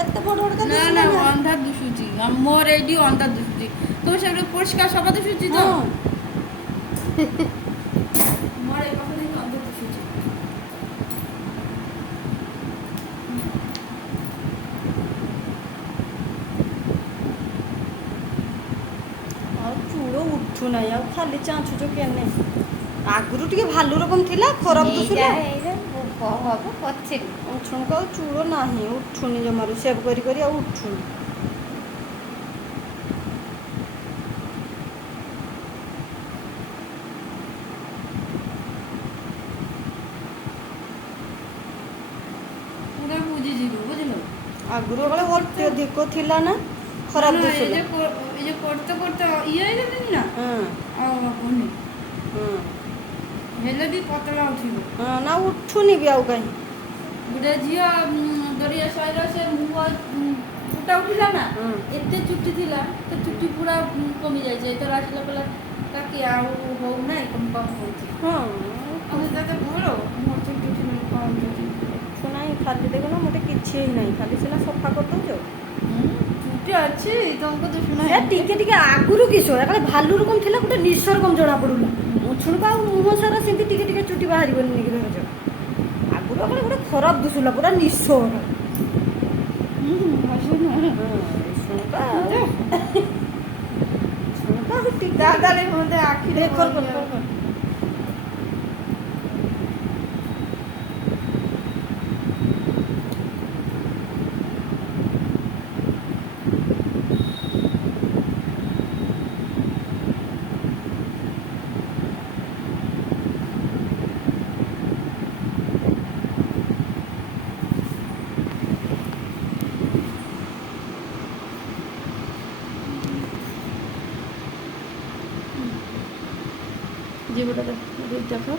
ଏତେ ବଡ଼ ବଡ଼ ନା ନା ଅନ୍ଧାର ଦିଶୁଛି ମୋର ଏଇଠି ଅନ୍ଧାର ଦିଶୁଛି ତ ସେଗୁলো পরিষ্কার সবা দিଶୁଛି ତ ମୋର ଏ ପାଖରେ ହିଁ ଅନ୍ଧାର ଦିଶୁଛି। ଆଉ ଚୂଳ ଉଠୁ ନାହିଁ ଆଉ ଖାଲି ଚାଞ୍ଚୁଛ କେନେ ଆଗରୁ ଟିକେ ଭାଲୁ ରକମ ଥିଲା ଖରାପ ଦୁଶୁଲା ଛୁଣକୁ ଆଉ ଚୂଳ ନାହିଁ ଉଠୁନି ଜମାରୁ ସେଭ୍ କରି କରି ଆଉ ଉଠୁନି। ପୁରା ବୁଝିଯିବୁ ବୁଝିଲ। ଆଗରୁ ବେଳେ ଅଧିକ ଥିଲା ନା ଖରାପ ଦୁଶୁଲା। ଏ ଯେ করতে করতে ଇଏ ହେଇଗଲେଣି ନା ଆଉ ହବନି ହେଲେ ବି ପତଳା ଉଠିବ। ନା ଉଠୁନି ବି ଆଉ କାହିଁ ଗୋଟେ ଝିଅ ଦରିଆ ସହିର ସେ ମୁହଁ ଫୁଟା ଉଠିଲା ନା ଏତେ ଚୁଟି ଥିଲା ସେ ଚୁଟି ପୁରା କମି ଯାଇଛି ଏଥର ଆସିଲା କହିଲା କାକି ଆଉ ହଉନାହିଁ କମ ହଉଛି। ଆଉ ତତେ ଭଲ ମୋର ଚୁଟି କମ ନାହିଁ ଖାଲି ଦେଖୁନ ମୋତେ କିଛି ହିଁ ନାହିଁ ଖାଲି ସିନା ସଫା କରିଦେଉଛ ଚୁଟି ଅଛି ତମକୁ ଦିଶୁନା ଟିକେ ଟିକେ ଆଗରୁ କିସ କାଳେ ଭାଲୁ ରକମ ଥିଲା ଗୋଟେ ନିଶ ରକମ ଜଣା ପଡୁଲା ଛୁଣକୁ ଆଉ ମୁହଁ ସାରା ସେମିତି ଟିକେ ଟିକେ ଚୁଟି ବାହାରିବନି ନେଇକି ଧରୁଛ ଆଗରୁ କାଳେ ଗୋଟେ ଖରାପ ଦିଶୁଲା ପୁରା ନିଶ ଦାଦାରେ ମତେ ଆଖିରେ জীবটা দেখো